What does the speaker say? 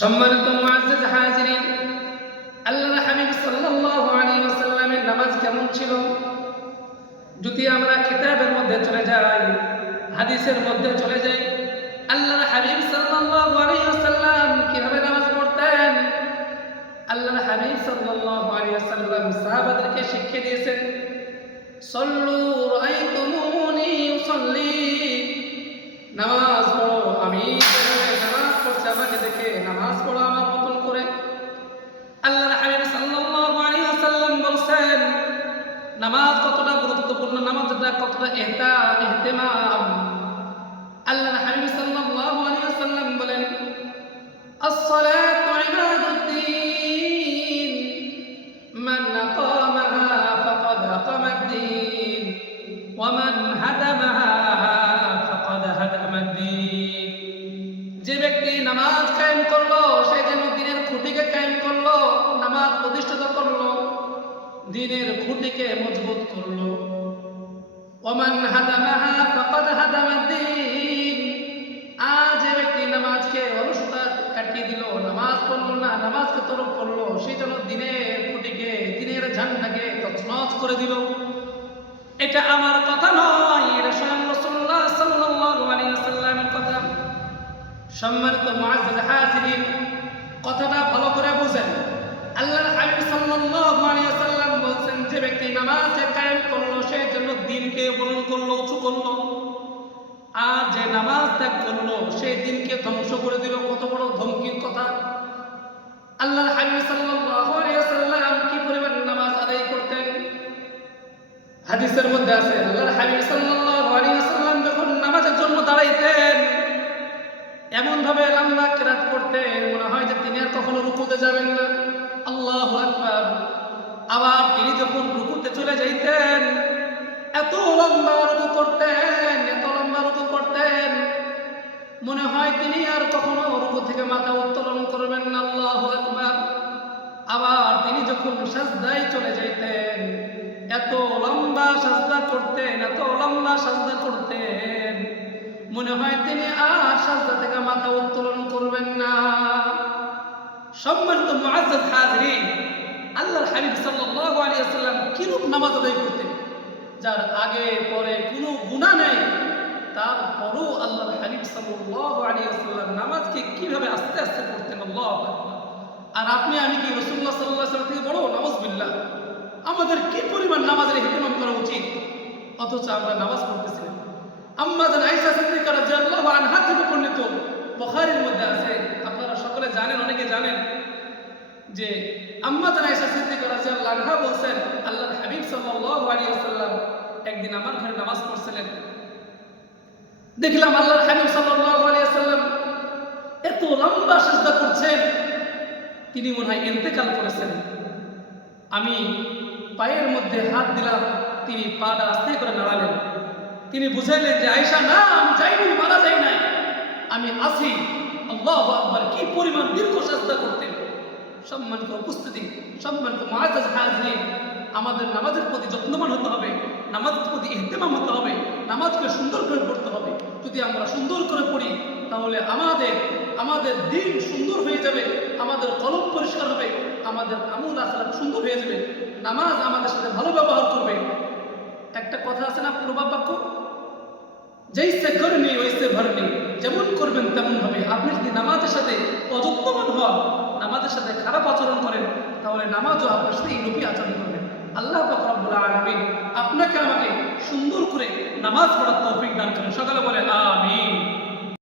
সম্মানিত মুআজ্জাজ হাজিরিন, আল্লাহর হাবিব সাল্লাল্লাহু আলাইহি ওয়াসাল্লামের নামাজ কেমন ছিল? যদি আমরা কিতাবের মধ্যে চলে যাই, হাদিসের মধ্যে চলে যাই, আল্লাহর হাবিব সাল্লাল্লাহু আলাইহি ওয়াসাল্লাম কিভাবে নামাজ পড়তেন, আল্লাহর হাবিব সাল্লাল্লাহু আলাইহি ওয়াসাল্লাম সাহাবাদেরকে শিখিয়ে দিয়েছেন। সল্লু রাআইতুমুনি উসাল্লি, নামাজ পড়ো, আমি নামাজ পড়ছি, আমাকে দেখে নামাজ পড়ো আমার মতন করে। আল্লাহর হাবিব সাল্লাল্লাহু আলাইহি ওয়াসাল্লাম বলেন নামাজ কতটা গুরুত্বপূর্ণ, নামাজটা কতটা ইহতিমাম। আল্লাহর হাবিব সাল্লাল্লাহু আলাইহি ওয়াসাল্লাম বলেন as-salatu ibaduddin man aqamaha faqad aqama ad-din wa man hadamaha faqad hadama ad-din। যে ব্যক্তি নামাজ কায়েম করলো সে যেন দ্বীনের খুঁটিকে কায়েম করলো, নামাজ প্রতিষ্ঠিত করলো, দ্বীনের খুঁটিকে মজবুত করলো। ওমান হাদামাহা ফাকাদ হাদামা ad-din, আর যে ব্যক্তি নামাজকে অলসতা কাটিয়ে দিল, নামাজ পড়লো না, নামাজকে তরক করলো, সে যেন দ্বীনের খুঁটিকে, দ্বীনের ঝান্ডাকে তছনছ করে দিল। এটা আমার কথা নয়, এটা স্বয়ং রাসূলুল্লাহ সাল্লাল্লাহু আলাইহি ওয়াসাল্লামের কথা। সম্মানিত মুআজ্জাজ হাজিরিন, কথাটা ভালো করে বুঝেন। আল্লাহর হাবিব সাল্লাল্লাহু আলাইহি ওয়াসাল্লাম বলেন যে ব্যক্তি নামাজে কায়েম করলো সে জন্য দ্বীনকে বলন করলো, উঁচু করলো, আর যে নামাজ ত্যাগ করলো সে দ্বীনকে ধ্বংস করে দিল। কত বড় ধমকির কথা! আল্লাহর হাবিব সাল্লাল্লাহু আলাইহি ওয়াসাল্লাম কি পরিমাণ নামাজ আদায় করতেন হাদিসের মধ্যে আছে। আল্লাহর হাবিব সাল্লাল্লাহু আলাইহি ওয়াসাল্লাম যখন নামাজের জন্য দাঁড়াইতেন এমন ভাবে লম্বা কিরাত করতেন মনে হয় যে তিনি আর কখনো রুকুতে যাবেন না। আল্লাহু আকবার। আবার তিনি যখন রুকুতে চলে যাইতেন এত লম্বা রুকু করতেন, এত লম্বা রুকু করতেন মনে হয় তিনি আর কখনো রুকু থেকে মাথা উত্তোলন করবেন না। আল্লাহু আকবার। আবার তিনি যখন সাজদায় চলে যাইতেন এত লম্বা সাজদা করতেন, এত লম্বা সাজদা করতেন মনে হয় তিনি আর সাজদা থেকে মাথা উত্তোলন করবেন না। সম্মানিত মুআজ্জাজ হাজিরিন, আল্লাহর হাবিব সাল্লাল্লাহু আলাইহি ওয়াসাল্লাম কিরূপ নামাজ আদায় করতেন, যার আগে পরে কোনো গুনাহ নেই, তারপরও আল্লাহর হাবিব সাল্লাল্লাহু আলাইহি ওয়াসাল্লাম নামাজকে কিভাবে আস্তে আস্তে পড়তেন। আল্লাহু আকবার। আর আপনি আমি কি রাসূলুল্লাহ সাল্লাল্লাহু আলাইহি ওয়াসাল্লাম থেকে বড়? নাউযুবিল্লাহ। আমাদের কি পরিমাণ নামাজের ইহতিমাম করা উচিত, অথচ আমরা নামাজ পড়তেছি না। আম্মা জান আয়েশা সিদ্দিকা রাদিয়াল্লাহু আনহা থেকে বর্ণিত, বুখারীর মধ্যে আছে, আপনারা সকলে জানেন, অনেকে জানেন যে আম্মা জান আয়েশা সিদ্দিকা রাদিয়াল্লাহু আনহা বলেন আল্লাহর হাবিব সাল্লাল্লাহু আলাইহি ওয়াসাল্লাম একদিন আমার ঘরে নামাজ পড়ছিলেন। দেখলাম আল্লাহর হাবিব সাল্লাল্লাহু আলাইহি ওয়াসাল্লাম এত লম্বা সিজদা করছেন, তিনি মনে হয় ইন্তেকাল করেছেন। আমি পায়ের মধ্যে হাত দিলাম, তিনি পাটা আস্তে করে নাড়ালেন। তিনি বুঝাইলেন যে আয়েশা, না আমি যাইনি, মারা যাই নাই, আমি আছি। আল্লাহু আকবার। কি পরিমাণ দীর্ঘ সিজদা করতেন! সম্মানিত উপস্থিতি, সম্মানিত মুআজ্জাজ হাজিরিন, আমাদের নামাজের প্রতি যত্নবান হতে হবে, নামাজের প্রতি ইহতিমাম হতে হবে, নামাজকে সুন্দর করে পড়তে হবে। যদি আমরা সুন্দর করে পড়ি তাহলে আমাদের দিন সুন্দর হয়ে যাবে, আমাদের কলব পরিষ্কার হবে, আমাদের আমল আখলাক সুন্দর হয়ে যাবে, নামাজ আমাদের সাথে ভালো ব্যবহার করবে। একটা কথা আছে না, প্রবাদ বাক্য, যেইসে করনি ওইসে ভরনি, যেমন করবেন তেমন হবে। আপনি যদি নামাজের সাথে অযত্নবান হন, নামাজের সাথে খারাপ আচরণ করেন, তাহলে নামাজও আপনার সাথে এইরূপই আচরণ করবেন। আল্লাহ পাক রব্বুল আলামিন আপনাকে আমাকে সুন্দর করে নামাজ পড়ার তৌফিক দান করেন। সকালে বলে আমিন।